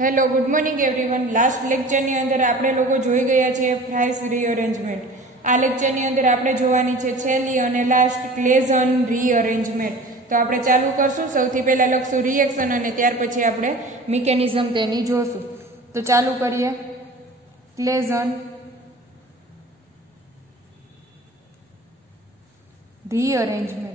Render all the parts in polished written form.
Hello, good morning everyone. Last લેક્ચરની અંદર આપણે લોકો જોઈ ગયા છે ફ્રાઇસ રીઅરેન્જમેન્ટ. આ લેક્ચરની અંદર આપણે જોવાની છે છેલ્લી અને લાસ્ટ ક્લેઝન રીઅરેન્જમેન્ટ. તો આપણે ચાલુ કરશું. સૌથી પહેલા લખશું રિએક્શન અને ત્યાર પછી આપણે મિકેનિઝમ તેની જોશું. તો ચાલુ કરીએ. ક્લેઝન રીઅરેન્જમેન્ટ.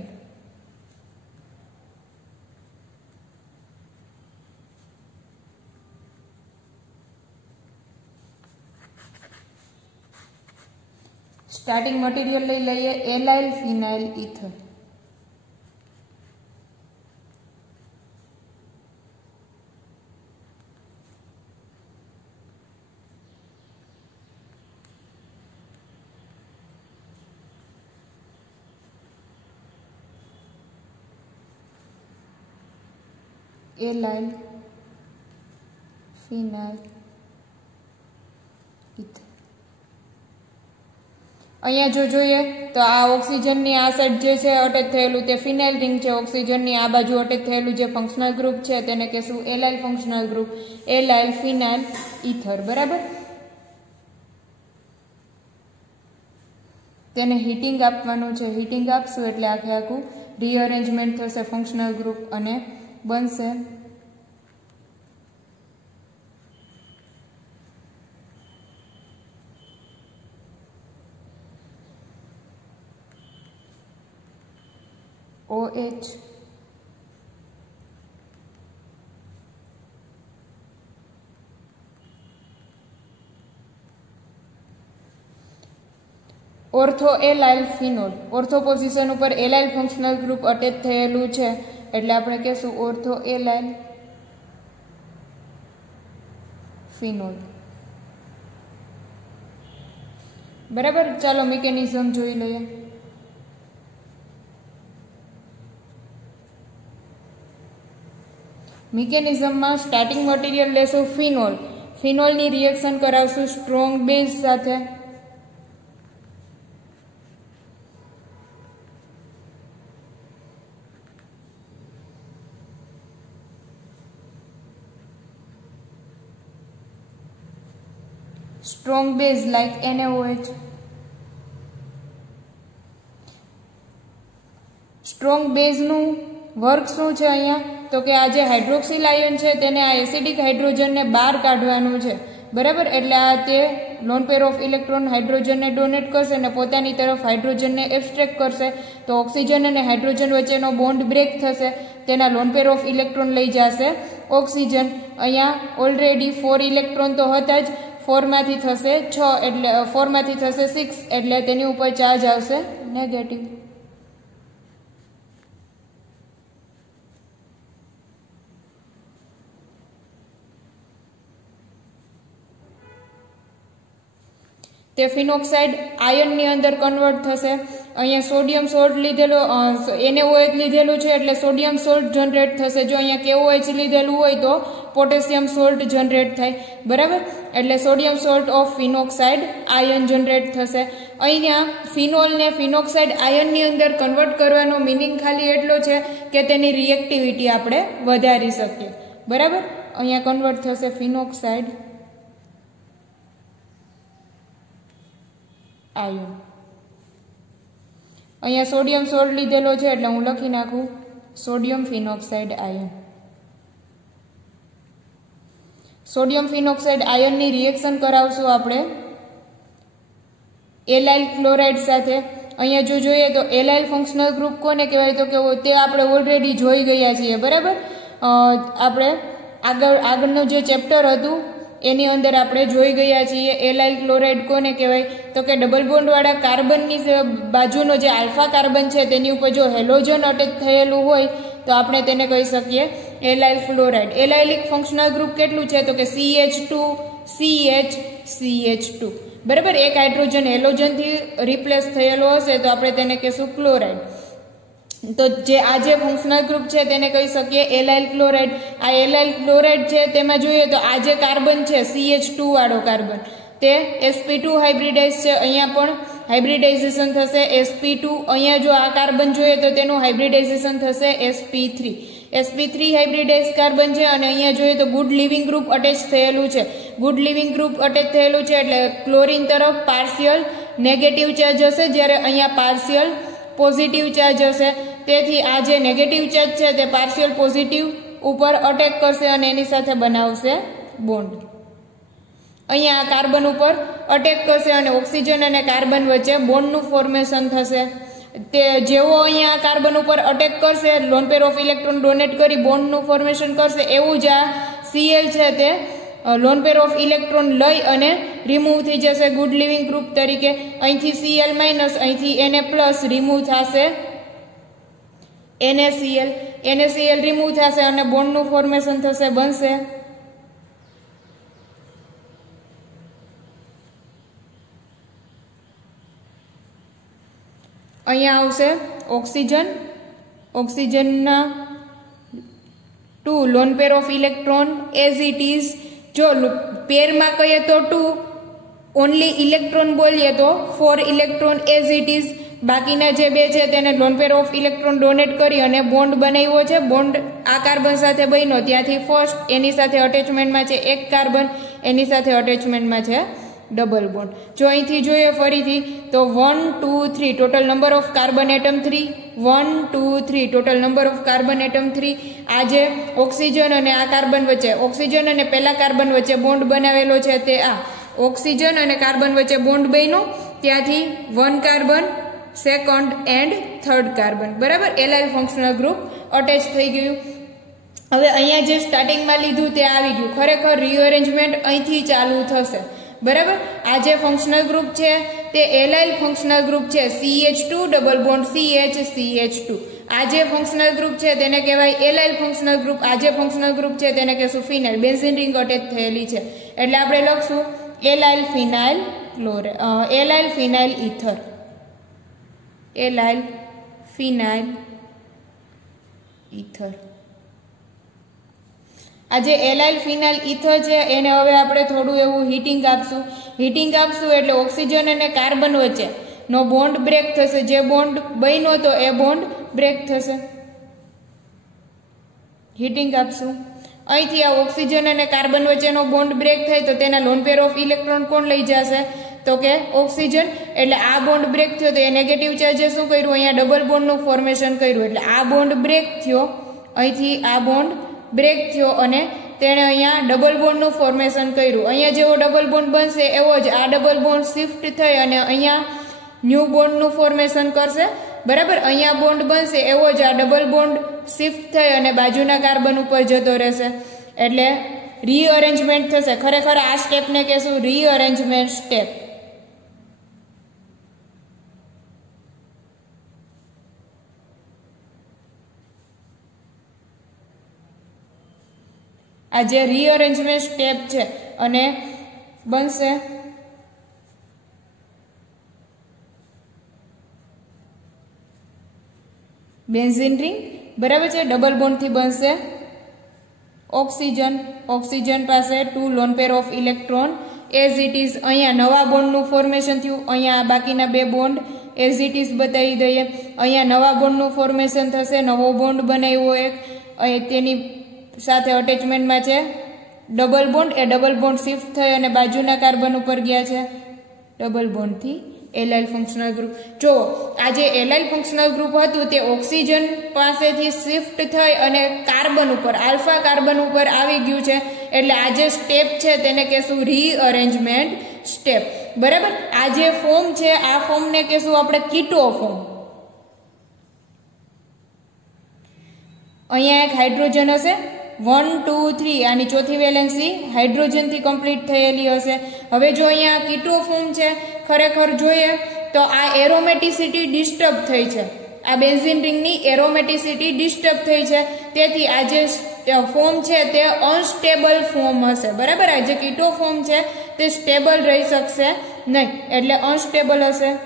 સ્ટાર્ટિંગ મટીરિયલ લઈ લઈએ એલાઇલ ફિનાઇલ ઇથર. એલાઇલ ફિનાઇલ ઇથર. અહીંયા જો જોઈએ તો આ ઓક્સિજનની આ સાઈડ જે છે અટેચ થયેલું તે ફિનાઇલ રિંગ છે. ઓક્સિજનની આ બાજુ અટેચ થયેલું જે ફંક્શનલ ગ્રુપ છે તેને કહેશું એલાઇલ ફંક્શનલ ગ્રુપ, એલાઇલ ફિનાઇલ ઇથર. બરાબર. તેને હીટિંગ આપવાનું છે. હીટિંગ આપશું એટલે આખે આખું રીઅરેન્જમેન્ટ થશે ફંક્શનલ ગ્રુપ અને બનશે OH ortho allyl phenol. Ortho position ઉપર એલાઇલ ફંક્શનલ ગ્રુપ અટેચ થયેલું છે એટલે આપણે કહેશું ઓર્થો એલાઇલ ફિનોલ. બરાબર. ચાલો મિકેનિઝમ જોઈ લઈએ. મિકેનિઝમમાં સ્ટાર્ટિંગ મટીરિયલ લેશું ફિનોલ. ફિનોલની રિએક્શન કરાવશું સ્ટ્રોંગ બેઝ સાથે. Strong base like NaOH. Strong બેઝનું વર્ક શું છે અહીંયા? તો કે આ જે હાઇડ્રોક્સિલ આયન છે તેને આ એસિડિક હાઇડ્રોજનને બહાર કાઢવાનું છે. બરાબર. એટલે આ તે લોન પેર ઓફ ઇલેક્ટ્રોન હાઇડ્રોજનને ડોનેટ કરશે અને પોતાની તરફ હાઇડ્રોજનને એબ્સ્ટ્રેક્ટ કરશે. તો ઓક્સિજન અને હાઇડ્રોજન વચ્ચેનો બોન્ડ બ્રેક થશે. તેના લોન પેર ઓફ ઇલેક્ટ્રોન લઈ જશે ઓક્સિજન. અહીંયા ઓલરેડી 4 ઇલેક્ટ્રોન તો હતા જ. 4 માંથી થશે 6 એટલે 4 માંથી થશે 6 એટલે તેની ઉપર ચાર્જ આવશે નેગેટિવ. તે ફિનોક્સાઇડ આયનની અંદર કન્વર્ટ થશે. અહીંયા સોડિયમ સોલ્ટ લીધેલો NaOH લીધેલું છે એટલે સોડિયમ સોલ્ટ જનરેટ થશે. જો અહીંયા KOH લીધેલું હોય તો પોટેશિયમ સોલ્ટ જનરેટ થાય. બરાબર. એટલે sodium salt of phenoxide ion generate થશે. અહીંયા ફિનોલને ફિનોક્સાઇડ આયનની અંદર કન્વર્ટ કરવાનો મિનિંગ ખાલી એટલો છે કે તેની રિએક્ટિવિટી આપણે વધારી શકીએ. બરાબર. અહીંયા કન્વર્ટ થશે ફિનોક્સાઇડ આયન. અહીંયા સોડિયમ સોલ્ટ લીધેલો છે એટલે હું લખી નાખું sodium phenoxide ion. Sodium phenoxide આયનની રિએક્શન કરાવશું આપણે એલાઇલ ક્લોરાઇડ સાથે. અહીંયા જો જોઈએ તો એલાઇલ ફંક્શનલ ગ્રુપ કોને કહેવાય? તો કે તે આપણે ઓલરેડી જોઈ ગયા છીએ. બરાબર. આપણે આગળનું જે ચેપ્ટર હતું એની અંદર આપણે જોઈ ગયા છીએ એલાઇલ ક્લોરાઇડ કોને કહેવાય? તો કે ડબલ બોન્ડ વાળા કાર્બનની બાજુનો જે આલ્ફા કાર્બન છે તેની ઉપર જો હેલોજન અટેચ થયેલું હોય તો આપણે તેને કહી શકીએ એલાઇલ ક્લોરાઇડ. એલાઇલિક ફંક્શનલ ગ્રુપ કેટલું છે? તો કે CH2 CH CH2. બરાબર. એક હાઇડ્રોજન હેલોજનથી રિપ્લેસ થયેલો હશે તો આપણે તેને કહીશું ક્લોરાઇડ. તો જે આ જે ફંક્શનલ ગ્રુપ છે તેને કહી શકીએ એલાઇલ ક્લોરાઇડ. આ એલાઇલ ક્લોરાઇડ છે તેમાં જોઈએ તો આ જે કાર્બન છે CH2 વાળો કાર્બન તે sp2 હાઇબ્રિડાઇઝ છે. અહીંયા પણ હાઇબ્રિડાઇઝેશન થશે sp2. અહીંયા જો આ કાર્બન જોઈએ તો તેનું હાઇબ્રિડાઇઝેશન થશે sp3. sp3 હાઇબ્રિડાઇઝ કાર્બન છે અને અહીંયા જોઈએ તો ગુડ લિવિંગ ગ્રુપ અટેચ થયેલું છે. ગુડ લિવિંગ ગ્રુપ અટેચ થયેલું છે એટલે ક્લોરીન તરફ પાર્શિયલ નેગેટિવ ચાર્જ હશે, જ્યારે અહીંયા પાર્શિયલ પોઝિટિવ ચાર્જ હશે. તેથી આ જે નેગેટિવ ચાર્જ છે તે પાર્શિયલ પોઝિટિવ ઉપર અટેક કરશે અને એની સાથે બનાવશે બોન્ડ. અહીંયા આ કાર્બન ઉપર અટેક કરશે અને ઓક્સિજન અને કાર્બન વચ્ચે બોન્ડનું ફોર્મેશન થશે. તે જેવો અહીંયા કાર્બન ઉપર અટેક કરશે, loan pair of electron donate કરી બોન્ડનું ફોર્મેશન કરશે, એવું જ આ Cl છે તે લોન પેર ઓફ ઇલેક્ટ્રોન લઈ અને રિમૂવ થઈ જશે ગુડ લિવિંગ ગ્રુપ તરીકે. અહીંથી Cl માઇનસ, અહીંથી Na પ્લસ રિમૂવ થશે NaCl રિમૂવ થશે અને બોન્ડનું ફોર્મેશન થશે, બનશે અહીંયા આવશે ઓક્સિજનના 2 loan pair of electron as it is. જો પેરમાં કહીએ તો 2, ઓનલી ઇલેક્ટ્રોન બોલીએ તો 4 ઇલેક્ટ્રોન એઝ ઇટ ઇઝ. બાકીના જે 2 છે તેને loan pair of electron donate કરી અને બોન્ડ બનાવ્યો છે. બોન્ડ આ કાર્બન સાથે બન્યો, ત્યાંથી ફર્સ્ટ એની સાથે અટેચમેન્ટમાં છે એક કાર્બન, એની સાથે અટેચમેન્ટમાં છે ડબલ બોન્ડ. જો અહીંથી જોઈએ ફરીથી તો 1 2 3 total number of carbon atom 3, 1 2 3 total number of carbon atom 3. આ જે ઓક્સિજન અને આ કાર્બન વચ્ચે, ઓક્સિજન અને પહેલા કાર્બન વચ્ચે બોન્ડ બનાવેલો છે તે આ ઓક્સિજન અને કાર્બન વચ્ચે બોન્ડ બન્યો, ત્યાંથી 1 carbon, second and third carbon, બરાબર. એલાઇલ ફંક્શનલ ગ્રુપ અટેચ થઈ ગયું. હવે અહીંયા જે સ્ટાર્ટિંગમાં લીધું તે આવી ગયું. ખરેખર રીઅરેન્જમેન્ટ અહીંથી ચાલુ થશે, બરાબર. આ જે ફંક્શનલ ગ્રુપ છે તે એલાઇલ ફંક્શનલ ગ્રુપ છે, CH2 ડબલ બોન્ડ CH2. આ જે ફંક્શનલ ગ્રુપ છે તેને કહેવાય એલાઇલ ફંક્શનલ ગ્રુપ. આ જે ફંક્શનલ ગ્રુપ છે તેને કહેશું ફિનાઇલ. બેન્ઝીન રિંગ અટેચ થયેલી છે એટલે આપણે લખશું એલાઇલ ફિનાઇલ ઇથર. એલાઇલ ફિનાઇલ ઇથર. આ જે એલાઇલ ફિનાઇલ ઇથર છે એને હવે આપણે થોડું એવું હીટિંગ આપશું એટલે ઓક્સિજન અને કાર્બન વચ્ચે નો બોન્ડ બ્રેક થશે. જે બોન્ડ બન્યો તો એ બોન્ડ બ્રેક થશે. હીટિંગ આપશું. અહીંથી આ ઓક્સિજન અને કાર્બન વચ્ચેનો બોન્ડ બ્રેક થાય તો તેના લોન પેર ઓફ ઇલેક્ટ્રોન કોણ લઈ જશે તો કે ઓક્સિજન. એટલે આ બોન્ડ બ્રેક થયો તો એ નેગેટિવ ચાર્જે શું કર્યું, અહીંયા ડબલ બોન્ડનું ફોર્મેશન કર્યું. એટલે આ બોન્ડ બ્રેક થયો, અહીંથી આ બોન્ડ બ્રેક થયો અને તેણે અહીંયા ડબલ બોન્ડનું ફોર્મેશન કર્યું. અહીંયા જેવો ડબલ બોન્ડ બનશે એવો જ આ ડબલ બોન્ડ શિફ્ટ થઈ અને અહીંયા ન્યૂ બોન્ડનું ફોર્મેશન કરશે, બરાબર. અહીંયા બોન્ડ બનશે એવો જ આ ડબલ બોન્ડ શિફ્ટ થઈ અને બાજુના કાર્બન ઉપર જતો રહેશે એટલે રીઅરેન્જમેન્ટ થશે. ખરેખર આ સ્ટેપને કહેશું રીઅરેન્જમેન્ટ સ્ટેપ. આ જે રીઅરેન્જમેન્ટ સ્ટેપ છે અને બનશે બેન્ઝીન રિંગ, બરાબર છે. ડબલ બોન્ડથી બનશે ઓક્સિજન પાસે 2 loan pair of electron as it is. અહીંયા નવા બોન્ડનું ફોર્મેશન થયું. અહીંયા બાકીના 2 બોન્ડ એઝ ઇટ ઇઝ બતાવી દઈએ. અહીંયા નવા બોન્ડનું ફોર્મેશન થશે, નવો બોન્ડ બનાવ્યો એક, તેની સાથે અટેચમેન્ટમાં છે ડબલ બોન્ડ. એ ડબલ બોન્ડ શિફ્ટ થઈ અને બાજુના કાર્બન ઉપર ગયા છે ડબલ બોન્ડથી એલાઇલ ફંક્શનલ ગ્રુપ. જો આ જે એલાઇલ ફંક્શનલ ગ્રુપ હતું તે ઓક્સિજન પાસેથી શિફ્ટ થઈ અને કાર્બન ઉપર, આલ્ફા કાર્બન ઉપર આવી ગયું છે એટલે આ જે સ્ટેપ છે તેને કહેશું રીઅરેન્જમેન્ટ સ્ટેપ, બરાબર. આ જે ફોર્મ છે આ ફોર્મને કહેશું આપણે કીટો ફોર્મ. અહીંયા એક હાઇડ્રોજન હશે 1 2 3, આની ચોથી વેલેન્સી હાઇડ્રોજનથી કમ્પ્લીટ થયેલી હશે. હવે જો અહીંયા કીટો ફોર્મ છે, ખરેખર જોઈએ તો આ એરોમેટિસિટી ડિસ્ટર્બ થઈ છે. આ બેન્ઝીન રિંગની એરોમેટિસિટી ડિસ્ટર્બ થઈ છે, તેથી આ જે ફોર્મ છે તે અનસ્ટેબલ ફોર્મ હશે, બરાબર. આ જે કીટો ફોર્મ છે તે સ્ટેબલ રહી શકશે નહીં એટલે અનસ્ટેબલ હશે.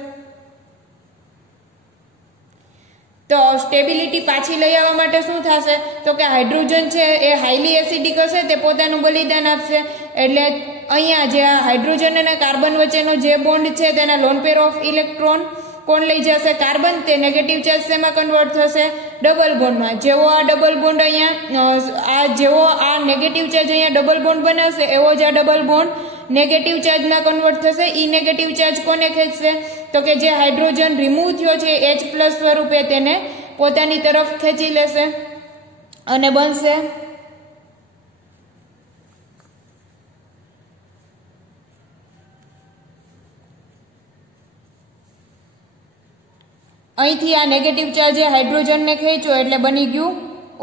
તો સ્ટેબિલિટી પાછી લઈ આવવા માટે શું થશે તો કે હાઇડ્રોજન છે એ હાઈલી એસિડિક હશે, તે પોતાનું બલિદાન આપશે. એટલે અહીંયા જે હાઇડ્રોજન અને કાર્બન વચ્ચેનો જે બોન્ડ છે તેના લોન પેર ઓફ ઇલેક્ટ્રોન કોણ લઈ જશે? કાર્બન. તે નેગેટિવ ચાર્જ શેમાં કન્વર્ટ થશે? ડબલ બોન્ડમાં. જેવો આ ડબલ બોન્ડ અહીંયા જેવો આ નેગેટિવ ચાર્જ અહીંયા ડબલ બોન્ડ બનાવશે એવો જ આ ડબલ બોન્ડ નેગેટિવ ચાર્જમાં કન્વર્ટ થશે. ઈ નેગેટિવ ચાર્જ કોને ખેંચશે? તો કે જે હાઇડ્રોજન રિમૂવ થયો છે H+ સ્વરૂપે તેને પોતાની તરફ ખેંચી લેશે અને બનશે અહીંથી આ નેગેટિવ ચાર્જે હાઇડ્રોજનને ખેંચ્યો એટલે બની ગયું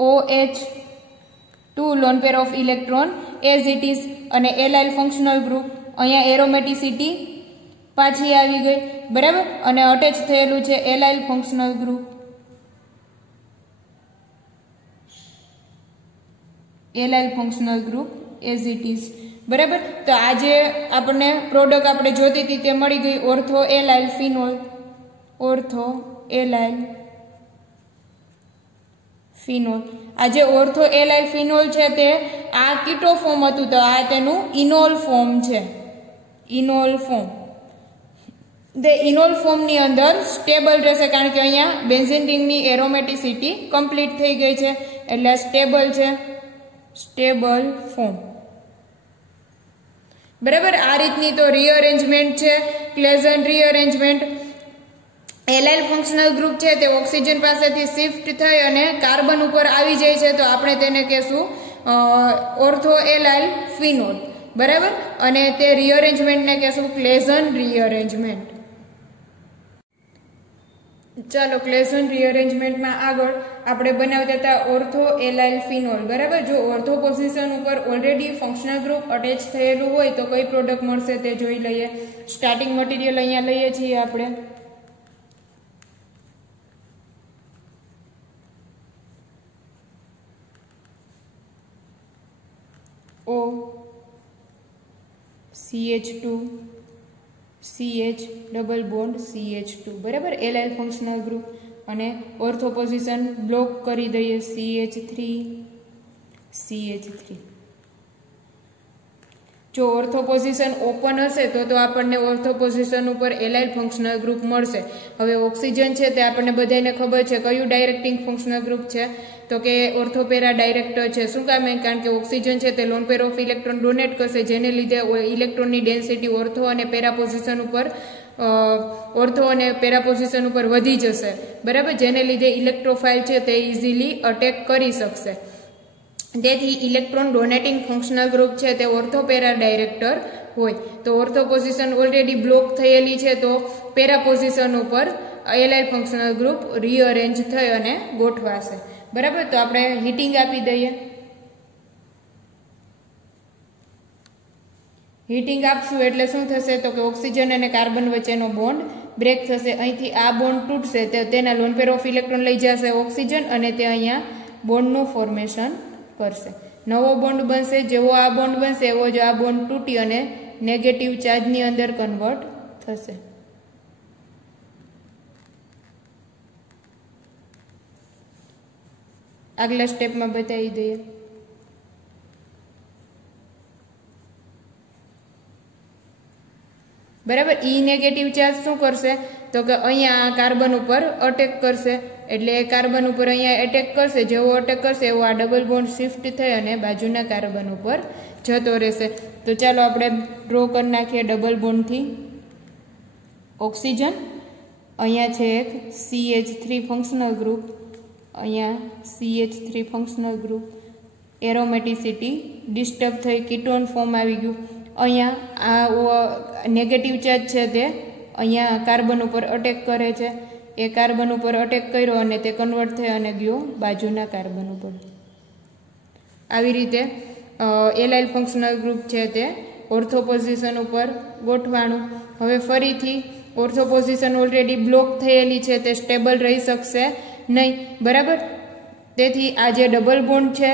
OH2 loan pair of electron as it is. અને એલાઇલ ફંક્શનલ ગ્રુપ અહીંયા એરોમેટિસિટી પાછી આવી ગઈ, બરાબર. અને અટેચ થયેલું છે allyl functional group. Allyl functional group as it is, બરાબર. તો આ જે આપણને પ્રોડક્ટ આપણે જોતી હતી તે મળી ગઈ. Ortho allyl phenol. Ortho allyl phenol. આ જે ઓર્થો એલાઇલ ફિનોલ છે તે આ કીટો ફોર્મ હતું તો આ તેનું ઇનોલ ફોર્મ છે. ઇનોલ ફોર્મ. તે ઇનોલ ફોર્મની અંદર સ્ટેબલ રહેશે કારણ કે અહીંયા બેન્ઝીન રિંગની એરોમેટિસિટી કમ્પ્લીટ થઈ ગઈ છે એટલે સ્ટેબલ છે. સ્ટેબલ ફોર્મ, બરાબર. આ રીતની તો રીઅરેન્જમેન્ટ છે, ક્લેઝન રીઅરેન્જમેન્ટ. એલાઇલ ફંક્શનલ ગ્રુપ છે તે ઓક્સિજન પાસેથી શિફ્ટ થઈ અને કાર્બન ઉપર આવી જાય છે તો આપણે તેને કહેશું ઓર્થો એલાઇલ ફિનોલ, બરાબર. અને તે રીઅરેન્જમેન્ટને કહેશું ક્લેઝન રીઅરેન્જમેન્ટ. ચાલો ક્લેઝન રીઅરેન્જમેન્ટમાં આગળ આપણે બનાવતા હતા ઓર્થો એલાઇલ ફિનોલ, બરાબર. જો ઓર્થો પોઝિશન ઉપર ઓલરેડી ફંક્શનલ ગ્રુપ અટેચ થયેલું હોય તો કઈ પ્રોડક્ટ મળશે તે જોઈ લઈએ. સ્ટાર્ટિંગ મટીરિયલ અહીંયા લઈએ છીએ આપણે. O CH2 CH double bond CH2, બરાબર. Allyl functional group. અને ઓર્થો પોઝિશન બ્લોક કરી દઈએ CH3 CH3. જો ઓર્થો પોઝિશન ઓપન હશે તો આપણને ઓર્થો પોઝિશન ઉપર એલાઇલ ફંક્શનલ ગ્રુપ મળશે. હવે ઓક્સિજન છે તે આપણને બધાને ખબર છે કયું ડાયરેક્ટિંગ ફંક્શનલ ગ્રુપ છે તો કે ઓર્થોપેરા ડાયરેક્ટર છે. શું કામ? કારણ કે ઓક્સિજન છે તે lone pair of electron donate કરશે જેને લીધે ઇલેક્ટ્રોનની ડેન્સિટી ઓર્થો અને પેરા પોઝિશન ઉપર વધી જશે, બરાબર. જેને લીધે ઇલેક્ટ્રોફાઇલ છે તે ઇઝીલી અટેક કરી શકશે. તેથી ઇલેક્ટ્રોન ડોનેટિંગ ફંક્શનલ ગ્રુપ છે તે ઓર્થોપેરા ડાયરેક્ટર હોય. તો ઓર્થો પોઝિશન ઓલરેડી બ્લોક થયેલી છે તો પેરા પોઝિશન ઉપર એલાઇલ ફંક્શનલ ગ્રુપ રીઅરેન્જ થઈ અને ગોઠવાશે, બરાબર. તો આપણે હીટિંગ આપી દઈએ. હીટિંગ આપશું એટલે શું થશે તો કે ઓક્સિજન અને કાર્બન વચ્ચેનો બોન્ડ બ્રેક થશે. અહીંથી આ બોન્ડ તૂટશે તો તેના લોન પેર ઓફ ઇલેક્ટ્રોન લઈ જશે ઓક્સિજન અને તે અહીંયા બોન્ડનું ફોર્મેશન કરશે. નવો બોન્ડ બનશે. જેવો આ બોન્ડ બનશે એવો જ આ બોન્ડ તૂટી અને નેગેટિવ ચાર્જની અંદર કન્વર્ટ થશે. આગલા સ્ટેપમાં બતાવી દઈએ. બરાબર. ઈ નેગેટિવ ચાર્જ શું કરશે તો કે અહીંયા કાર્બન ઉપર અટેક કરશે એટલે એ કાર્બન ઉપર અહીંયા એટેક કરશે. જેવો અટેક કરશે એવો આ ડબલ બોન્ડ શિફ્ટ થઈ અને બાજુના કાર્બન ઉપર જતો રહેશે. તો ચાલો આપણે ડ્રો કરી નાખીએ ડબલ બોન્ડથી. ઓક્સિજન અહીંયા છે એક CH3 ફંક્શનલ ગ્રુપ, અહીંયા CH3 ફંક્શનલ ગ્રુપ. એરોમેટિસિટી ડિસ્ટર્બ થઈ કીટોન ફોર્મ આવી ગયું. અહીંયા આ નેગેટિવ ચાર્જ છે તે અહીંયા કાર્બન ઉપર અટેક કરે છે. એ કાર્બન ઉપર અટેક કર્યો અને તે કન્વર્ટ થઈ અને ગયો બાજુના કાર્બન ઉપર. આવી રીતે એલાઇલ ફંક્શનલ ગ્રુપ છે તે ઓર્થો પોઝિશન ઉપર ગોઠવાનું. હવે ફરીથી ઓર્થો પોઝિશન ઓલરેડી બ્લોક થયેલી છે તે સ્ટેબલ રહી શકશે નહીં, બરાબર. તેથી આ જે ડબલ બોન્ડ છે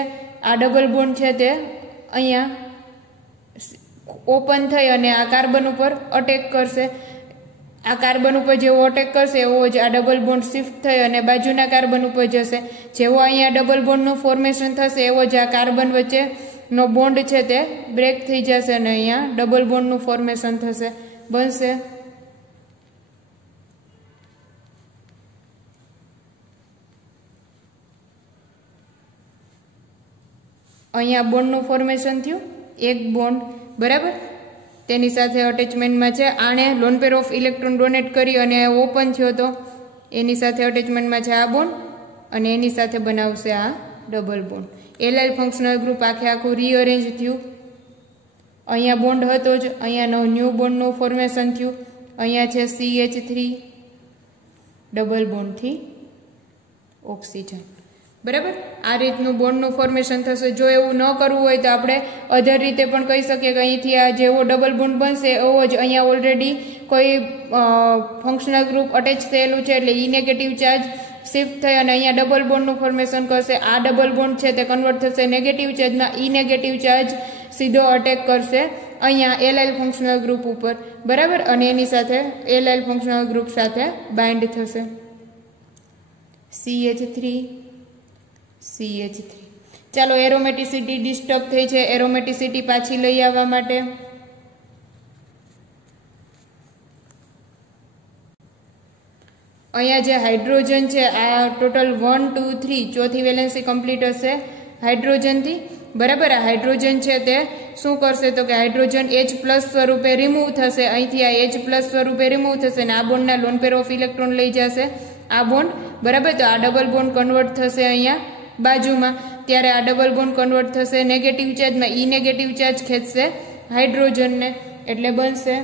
આ ડબલ બોન્ડ છે તે અહીંયા ઓપન થઈ અને આ કાર્બન ઉપર અટેક કરશે. આ કાર્બન ઉપર જેવો અટેક કરશે એવો જ આ ડબલ બોન્ડ શિફ્ટ થઈ અને બાજુના કાર્બન ઉપર જશે. જેવો અહીંયા ડબલ બોન્ડનું ફોર્મેશન થશે એવો જ આ કાર્બન વચ્ચેનો બોન્ડ છે તે બ્રેક થઈ જશે અને અહીંયા ડબલ બોન્ડનું ફોર્મેશન થશે, બનશે અહીંયા બોન્ડનું ફોર્મેશન થયું, એક બોન્ડ, બરાબર, તેની સાથે અટેચમેન્ટમાં છે. આને loan pair of electron donate કરી અને ઓપન થયો તો એની સાથે અટેચમેન્ટમાં છે આ બોન્ડ અને એની સાથે બનાવશે આ ડબલ બોન્ડ. એલાઇલ ફંક્શનલ ગ્રુપ આખે આખું રીઅરેન્જ થયું. અહીંયા બોન્ડ હતો જ, અહીંયા ન્યૂ બોન્ડનું ફોર્મેશન થયું. અહીંયા છે CH3 ડબલ બોન્ડથી ઓક્સિજન, બરાબર. આ રીતનું બોન્ડનું ફોર્મેશન થશે. જો એવું ન કરવું હોય તો આપણે અધર રીતે પણ કહી શકીએ કે અહીંથી આ જેવો ડબલ બોન્ડ બનશે એવો જ અહીંયા ઓલરેડી કોઈ ફંક્શનલ ગ્રુપ અટેચ થયેલું છે એટલે ઈ નેગેટિવ ચાર્જ શિફ્ટ થઈ અને અહીંયા ડબલ બોન્ડનું ફોર્મેશન કરશે. આ ડબલ બોન્ડ છે તે કન્વર્ટ થશે નેગેટિવ ચાર્જમાં. ઈ નેગેટિવ ચાર્જ સીધો અટેક કરશે અહીંયા એલાઇલ ફંક્શનલ ગ્રુપ ઉપર, બરાબર, અને એની સાથે એલાઇલ ફંક્શનલ ગ્રુપ સાથે બાઇન્ડ થશે. CH3 ચાલો એરોમેટિસિટી ડિસ્ટર્બ થઈ છે, એરોમેટિસિટી પાછી લઈ આવવા માટે અહીંયા જે હાઇડ્રોજન છે આ ટોટલ 1 2 3 ચોથી વેલેન્સી કમ્પ્લીટ હશે હાઇડ્રોજનથી, બરાબર. આ હાઇડ્રોજન છે તે શું કરશે તો કે હાઇડ્રોજન H+ સ્વરૂપે રિમૂવ થશે. અહીંથી આ H+ સ્વરૂપે રિમૂવ થશે અને આ બોન્ડના લોન પેર ઓફ ઇલેક્ટ્રોન લઈ જશે આ બોન્ડ, બરાબર. તો આ ડબલ બોન્ડ કન્વર્ટ થશે અહીંયા બાજુમાં, ત્યારે આ ડબલ બોન્ડ કન્વર્ટ થશે નેગેટિવ ચાર્જમાં. ઈ નેગેટિવ ચાર્જ ખેંચશે હાઇડ્રોજનને એટલે બનશે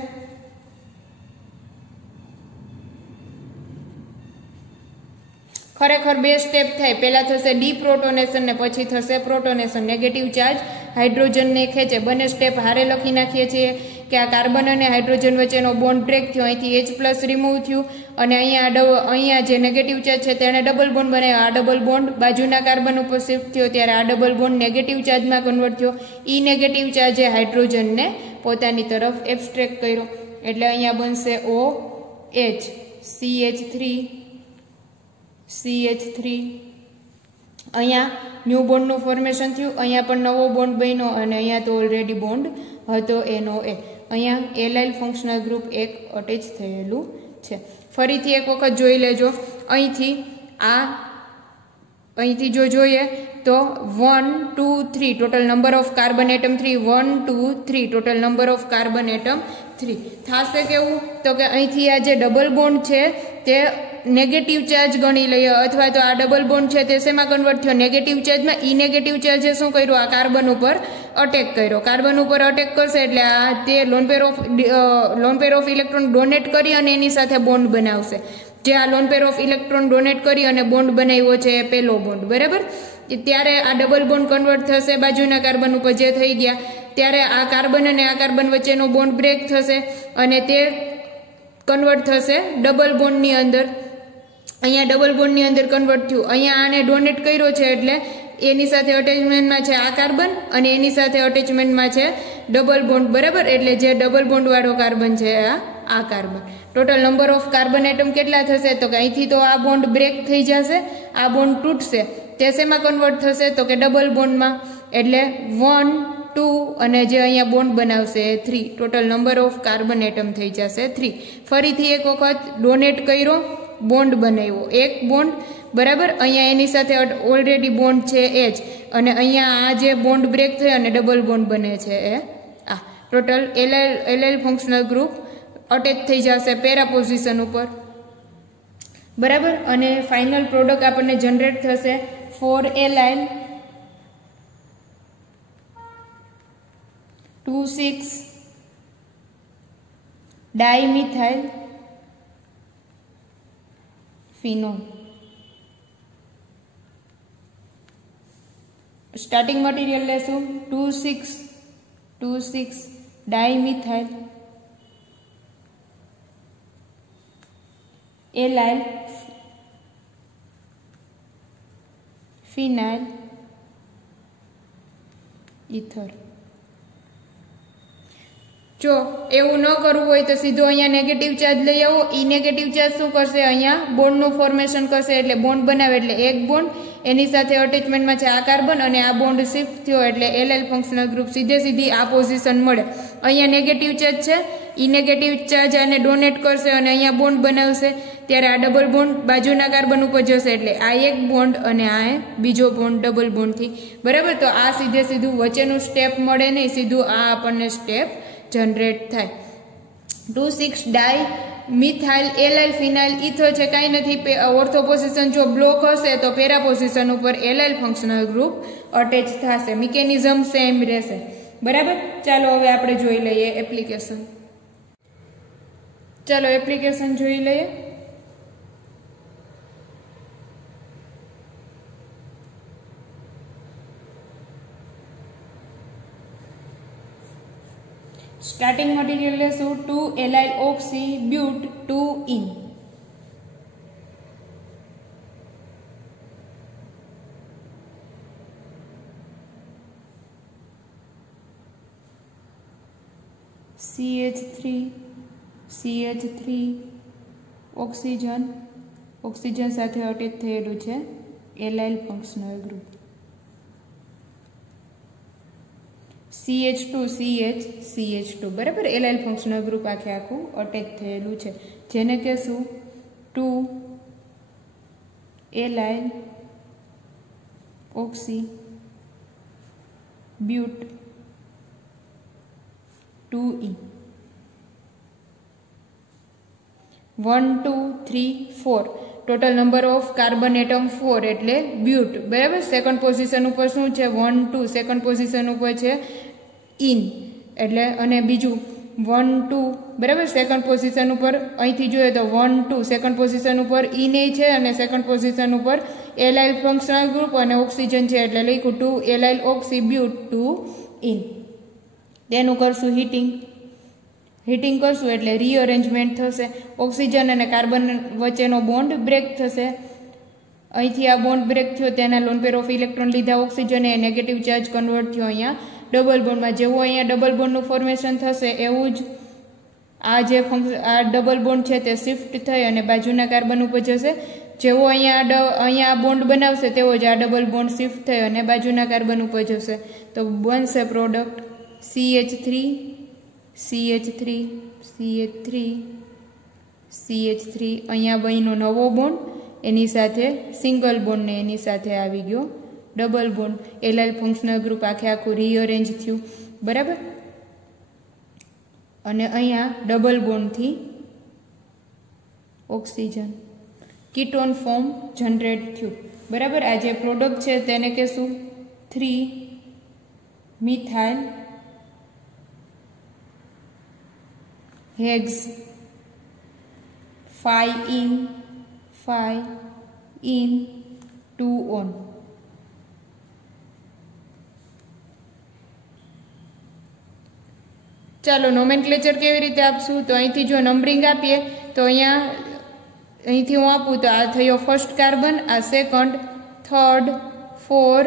ખરેખર બે સ્ટેપ થાય. પહેલા થશે ડીપ્રોટોનેશન ને પછી થશે પ્રોટોનેશન. નેગેટિવ ચાર્જ હાઇડ્રોજનને ખેંચે. બંને સ્ટેપ હારે લખી નાખીએ છીએ કે આ કાર્બન અને હાઇડ્રોજન વચ્ચેનો બોન્ડ બ્રેક થયો, અહીંથી H+ રિમૂવ થયું અને અહીંયા જે નેગેટિવ ચાર્જ છે તેણે ડબલ બોન્ડ બનાવ્યો. આ ડબલ બોન્ડ બાજુના કાર્બન ઉપર શિફ્ટ થયો ત્યારે આ ડબલ બોન્ડ નેગેટિવ ચાર્જમાં કન્વર્ટ થયો. ઈ નેગેટિવ ચાર્જે હાઇડ્રોજનને પોતાની તરફ એબ્સ્ટ્રેક્ટ કર્યો એટલે અહીંયા બનશે OH, CH3 અહીંયા ન્યૂ બોન્ડનું ફોર્મેશન થયું. અહીંયા પણ નવો બોન્ડ બન્યો અને અહીંયા તો ઓલરેડી બોન્ડ હતો NOA. અહીંયા એલાઇલ ફંક્શનલ ગ્રુપ એક અટેચ થયેલું છે. ફરીથી એક વખત જોઈ લેજો. અહીંથી જો જોઈએ તો 1 2 3 total number of carbon atom 3, 1 2 3 total number of carbon atom 3. થશે કેવું તો કે અહીંથી આ જે ડબલ બોન્ડ છે તે નેગેટિવ ચાર્જ ગણી લઈએ અથવા તો આ ડબલ બોન્ડ છે તે શેમાં કન્વર્ટ થયો નેગેટિવ ચાર્જમાં. ઈ નેગેટિવ ચાર્જે શું કર્યું આ કાર્બન ઉપર અટેક કર્યો. કાર્બન ઉપર અટેક કરશે એટલે આ તે lone pair of electron donate કરી અને એની સાથે બોન્ડ બનાવશે. જે આ loan pair of electron donate કરી અને બોન્ડ બનાવ્યો છે એ પહેલો બોન્ડ, બરાબર. ત્યારે આ ડબલ બોન્ડ કન્વર્ટ થશે બાજુના કાર્બન ઉપર જે થઈ ગયા, ત્યારે આ કાર્બન અને આ કાર્બન વચ્ચેનો બોન્ડ બ્રેક થશે અને તે કન્વર્ટ થશે ડબલ બોન્ડની અંદર. અહીંયા ડબલ બોન્ડની અંદર કન્વર્ટ થયું. અહીંયા આને ડોનેટ કર્યો છે એટલે એની સાથે અટેચમેન્ટમાં છે આ કાર્બન અને એની સાથે અટેચમેન્ટમાં છે ડબલ બોન્ડ, બરાબર. એટલે જે ડબલ બોન્ડ વાળો કાર્બન છે આ carbon. Total number of carbon atom કેટલા થશે તો કે અહીંથી તો આ બોન્ડ બ્રેક થઈ જશે, આ બોન્ડ તૂટશે, તે શેમાં કન્વર્ટ થશે તો કે ડબલ બોન્ડમાં. એટલે 1 2 અને જે અહીંયા બોન્ડ બનાવશે 3. Total number of carbon atom થઈ જશે 3. ફરીથી એક વખત ડોનેટ કર્યો, બોન્ડ બનાવ્યો, એક બોન્ડ, બરાબર. અહીંયા એની સાથે ઓલરેડી બોન્ડ છે H અને અહીંયા આ જે બોન્ડ બ્રેક થઈ અને ડબલ બોન્ડ બને છે એ આ. ટોટલ એલાઇલ ફંક્શનલ ગ્રુપ અટેચ થઈ જશે પેરા પોઝિશન ઉપર, બરાબર. અને ફાઇનલ પ્રોડક્ટ આપણને જનરેટ થશે 4 એલાઇલ 2,6 ડાયમિથાઇલ ફિનોલ. સ્ટાર્ટિંગ મટીરિયલ લેશું 2,6 ડાયમિથાઇલ એલાઇલ ફિનાઇલ ઇથર. જો એવું ન કરવું હોય તો સીધો અહીંયા નેગેટિવ ચાર્જ લઈ આવો. ઈ નેગેટિવ ચાર્જ શું કરશે અહીંયા બોન્ડનું ફોર્મેશન કરશે એટલે બોન્ડ બનાવે એટલે એક બોન્ડ, એની સાથે અટેચમેન્ટમાં છે આ કાર્બન અને આ બોન્ડ શિફ્ટ થયો એટલે એલાઇલ ફંક્શનલ ગ્રુપ સીધી આ પોઝિશન મળે. અહીંયા નેગેટિવ ચાર્જ છે, ઈ નેગેટિવ ચાર્જ આને ડોનેટ કરશે અને અહીંયા બોન્ડ બનાવશે त्यारे आ डबल बोन्ड बाजुना कार्बन पर जशे एटले आ एक बोन्ड अने आ बीजो बोन्ड डबल बोन्ड थी बराबर। तो आ सीधे सीधू वच्चेनुं स्टेप मळे नहीं, सीधू आ आपणने स्टेप जनरेट थाय। 2,6 di methyl allyl phenyl ether छे, काई नथी। ऑर्थो पोजीशन जो ब्लॉक हशे तो पेरा पोजीशन उपर एलाइल फंक्शनल ग्रुप अटेच थशे। मिकेनिज्म सेम रहेशे बराबर। चालो हवे आपणे जोई लईए एप्लिकेशन। चलो एप्लिकेशन जोई लईए। स्टार्टिंग मटीरियल लेशुं 2 allyl oxy but 2 ene. CH3 CH3 oxygen oxygen साथे अटेच थयेलुं छे allyl functional group. CH2 CH CH2 बराबर एलाइल फंक्शनल ग्रुप आखे आखुं अटेच थयेलुं छे, जेने कहेशुं 2 allyl oxy but 2 ene. 1 2 3 4 total number of carbon atom 4 एटले ब्यूट बराबर। सेकंड पोजीशन उपर शुं छे 1 2, सेकंड पोजीशन उपर छे इन एटले अने बीजू 1 2 बराबर। सेकंड पोजीशन उपर अहींथी जोईए तो 1 2 सेकंड पोजीशन उपर इन छे अने सेकंड पोजीशन उपर एलाइल फंक्शनल ग्रुप अने ऑक्सीजन छे एटले लख्युं 2 एलाइल ऑक्सी ब्यूट 2 इन। तेनुं करशुं हीटिंग। हीटिंग करशुं एटले रीअरेंजमेंट थशे। ऑक्सीजन अने कार्बन वच्चेनो बोन्ड ब्रेक थशे। અહીંથી આ બોન્ડ બ્રેક થયો, તેના લોન પેર ઓફ ઇલેક્ટ્રોન લીધા ઓક્સિજન એ નેગેટિવ ચાર્જ કન્વર્ટ થયો અહીંયા ડબલ બોન્ડમાં। જેવું અહીંયા ડબલ બોન્ડનું ફોર્મેશન થશે એવું જ આ ડબલ બોન્ડ છે તે શિફ્ટ થઈ અને બાજુના કાર્બન ઉપર જશે। જેવો અહીંયા બોન્ડ બનાવશે તેવો જ આ ડબલ બોન્ડ શિફ્ટ થઈ અને બાજુના કાર્બન ઉપર જશે તો બનશે product CH3 CH3 CH3 CH3। અહીંયા બન્યો નવો બોન્ડ, एनी साथे सिंगल बोन्ड ने एनी साथे आवी गयो double bond. Allyl functional group आखे आखुं रीअरेंज थयुं बराबर। अने अहींया डबल बोन्ड थी ऑक्सीजन कीटोन फॉर्म जनरेट थयुं बराबर। आ जे प्रोडक्ट छे तेने कहेशुं 3 मिथाइल हेक्स 5 इन 2 ऑन। चलो नोमेनक्लेचर केवी रीते आपशुं तो અહીંથી જો નંબરિંગ આપીએ તો અહીંથી હું આપું તો આ થયો ફર્સ્ટ કાર્બન, આ second, third, 4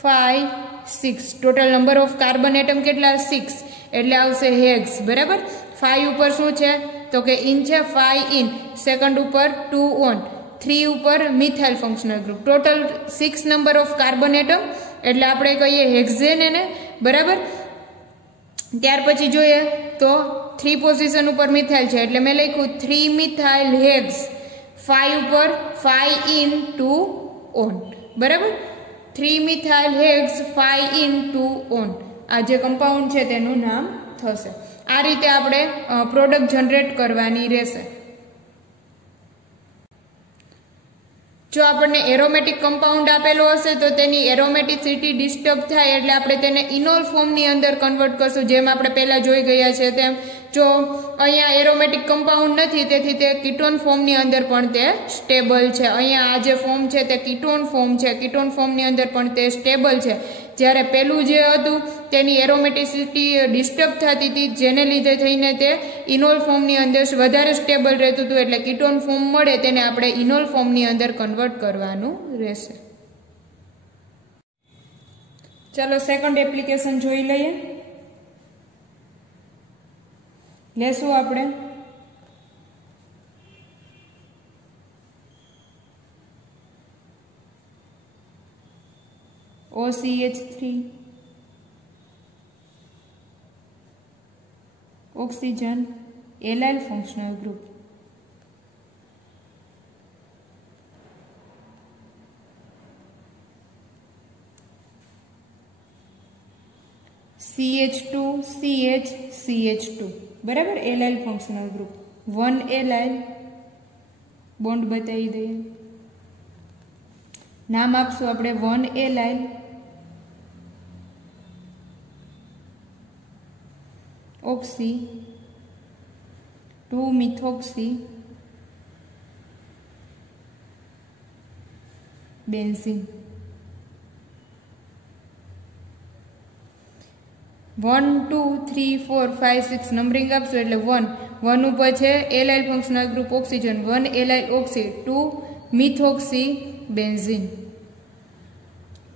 5 6 total number of carbon atom કેટલા 6 એટલે આવશે હેક્સ બરાબર। 5 ઉપર શું છે तो के इन छे 5 इन, सेकंड ऊपर 2 ऑन, 3 ऊपर methyl functional group, total 6 number of carbon atom एटले आपणे कहीए हेक्सेन ने बराबर। त्यार पछी जोईए तो 3 पोजीशन ऊपर मिथाइल छे एटले मैं लख्युं 3 मिथाइल हेक्स 5 ऊपर 5 इन 2 ऑन बराबर। 3 मिथाइल हेक्स 5 इन 2 ऑन आ जे कंपाउंड छे तेनुं नाम थशे। आ रीते आपणे प्रोडक्ट जनरेट करवानी रहेशे। जो आपने एरोमेटिक कंपाउंड आपेलो हशे तो तेनी एरोमेटिसिटी डिस्टर्ब थाय एटले आपणे तेने इनोल फॉर्म नी अंदर कन्वर्ट करशुं। जेम आपणे पहेला जोई गया छे तेम जो अहींया एरोमेटिक कंपाउंड नथी तेथी ते कीटोन फॉर्म नी अंदर पण ते स्टेबल छे। अहींया आ जे फॉर्म छे ते कीटोन फॉर्म छे, कीटोन फॉर्म नी अंदर पण ते स्टेबल छे। ज्यारे पेलुं जे हतुं तेनी एरोमेटिसिटी डिस्टर्ब थती हती जेने लीधे थईने ते इनोल फॉर्म नी अंदर वधारे स्टेबल रहेतुं हतुं एटले कीटोन फॉर्म मळे तेने आपणे इनोल फॉर्म नी अंदर कन्वर्ट करवानुं रहेशे। चलो सेकंड एप्लिकेशन जोई लईए। लेशुं आपणे OCH3 oxygen allyl functional group CH2 CH CH2 બરાબર allyl functional group 1 allyl bond બતાવી દઈએ નામ આપશું આપણે 1 allyl oxy 2 methoxy benzene 1 2 3 4 5 6 numbering આપશું એટલે 1 ઉપર છે allyl functional group oxygen 1 allyl oxy 2 methoxy benzene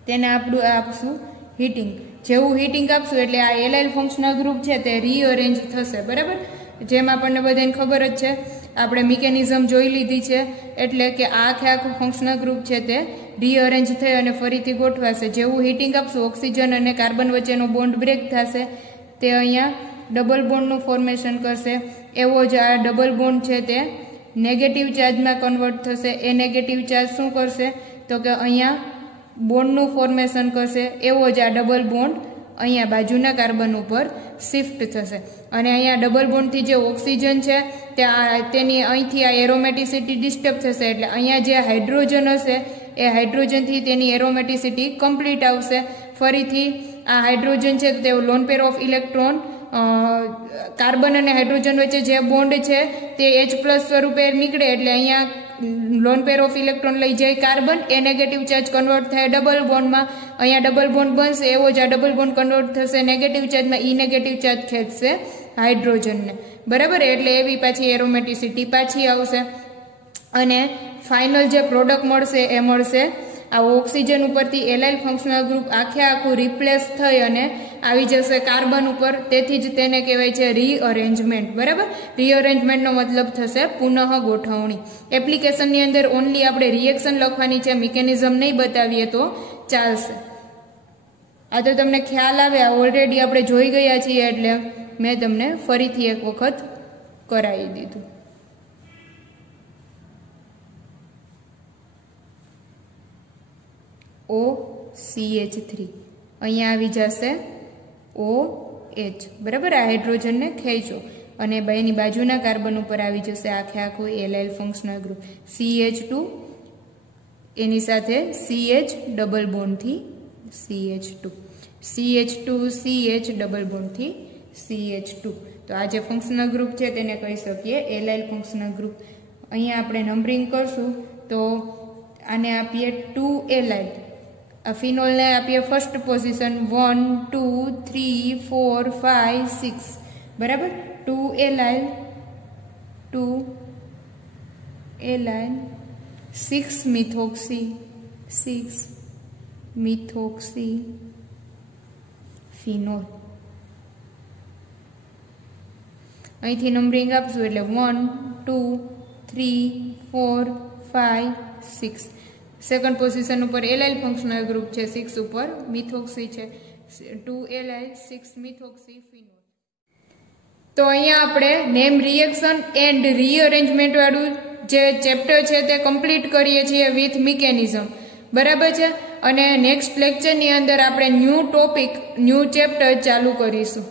તેને આપણું આપશું હીટિંગ જેવું હીટિંગ આપશું એટલે આ એલાઇલ ફંક્શનલ ગ્રુપ છે તે રીઅરેન્જ થશે બરાબર જેમ આપણને બધાને ખબર જ છે આપણે મિકેનિઝમ જોઈ લીધી છે એટલે કે આખું ફંક્શનલ ગ્રુપ છે તે રીઅરેન્જ થઈ અને ફરીથી ગોઠવાશે જેવું હીટિંગ આપશું ઓક્સિજન અને કાર્બન વચ્ચેનો બોન્ડ બ્રેક થશે તે અહીંયા ડબલ બોન્ડનું ફોર્મેશન કરશે એવો જ આ ડબલ બોન્ડ છે તે નેગેટિવ ચાર્જમાં કન્વર્ટ થશે એ નેગેટિવ ચાર્જ શું કરશે તો કે અહીંયા બોન્ડનું ફોર્મેશન કરશે એવો જ આ ડબલ બોન્ડ અહીંયા બાજુના કાર્બન ઉપર શિફ્ટ થશે અને અહીંયા ડબલ બોન્ડથી જે ઓક્સિજન છે તેની અહીંથી આ એરોમેટિસિટી ડિસ્ટર્બ થશે એટલે અહીંયા જે હાઇડ્રોજન હશે એ હાઇડ્રોજનથી તેની એરોમેટિસિટી કમ્પ્લીટ આવશે ફરીથી આ હાઇડ્રોજન છે તે lone pair of electron carbon અને હાઇડ્રોજન વચ્ચે જે બોન્ડ છે તે H+ સ્વરૂપે નીકળે એટલે અહીંયા લોન પેર ઓફ ઇલેક્ટ્રોન લઈ જાય કાર્બન એ નેગેટિવ ચાર્જ કન્વર્ટ થાય ડબલ બોન્ડમાં અહીંયા ડબલ બોન્ડ બનશે એવો જ આ ડબલ બોન્ડ કન્વર્ટ થશે નેગેટિવ ચાર્જમાં નેગેટિવ ચાર્જ ખેંચશે હાઇડ્રોજનને બરાબર એટલે એવી પાછી એરોમેટિસિટી પાછી આવશે અને ફાઇનલ જે પ્રોડક્ટ મળશે એ મળશે આ ઓક્સિજન ઉપરથી એલાઇલ ફંક્શનલ ગ્રુપ આખું રિપ્લેસ થઈ અને આવી જશે કાર્બન ઉપર તેથી જ તેને કહેવાય છે રીઅરેન્જમેન્ટ બરાબર રીઅરેન્જમેન્ટનો મતલબ થશે પુનઃ ગોઠવણી એપ્લિકેશનની અંદર ઓનલી આપણે રિએક્શન લખવાની છે મિકેનિઝમ નહીં બતાવીએ તો ચાલશે આ તો તમને ખ્યાલ આવે ઓલરેડી આપણે જોઈ ગયા છીએ એટલે મેં તમને ફરીથી એક વખત કરાવી દીધું OCH3 અહીંયા આવી જશે OH બરાબર આ હાઇડ્રોજનને ખેંચો અને એની બાજુના કાર્બન ઉપર આવી જશે આખું એલાઇલ ફંક્શનલ ગ્રુપ CH2 એની સાથે CH ડબલ બોન્ડથી CH2 CH ડબલ બોન્ડથી CH2 તો આ જે ફંક્શનલ ગ્રુપ છે તેને કહી શકીએ એલાઇલ ફંક્શનલ ગ્રુપ અહીંયા આપણે નંબરિંગ કરશું તો આને આપીએ 2 એલાઇલ આ ફિનોલને આપીએ ફર્સ્ટ પોઝિશન 1 2 3 4 5 6 બરાબર 2 એલાઇલ 6 મિથોક્સી ફિનોલ અહીંથી નંબરિંગ આપશું એટલે 1 2 3 4 5 6 સેકન્ડ પોઝિશન ઉપર એલાઇલ ફંક્શનલ ગ્રુપ છે 6 ઉપર મિથોક્સી છે 2 એલાઇલ 6 મિથોક્સી ફિનોલ તો અહીંયા આપણે નેમ રિએક્શન એન્ડ રીઅરેન્જમેન્ટ વાળું જે ચેપ્ટર છે તે કમ્પ્લીટ કરીએ છીએ વિથ મિકેનિઝમ બરાબર છે અને નેક્સ્ટ લેક્ચરની અંદર આપણે ન્યૂ ટોપિક ન્યૂ ચેપ્ટર ચાલુ કરીશું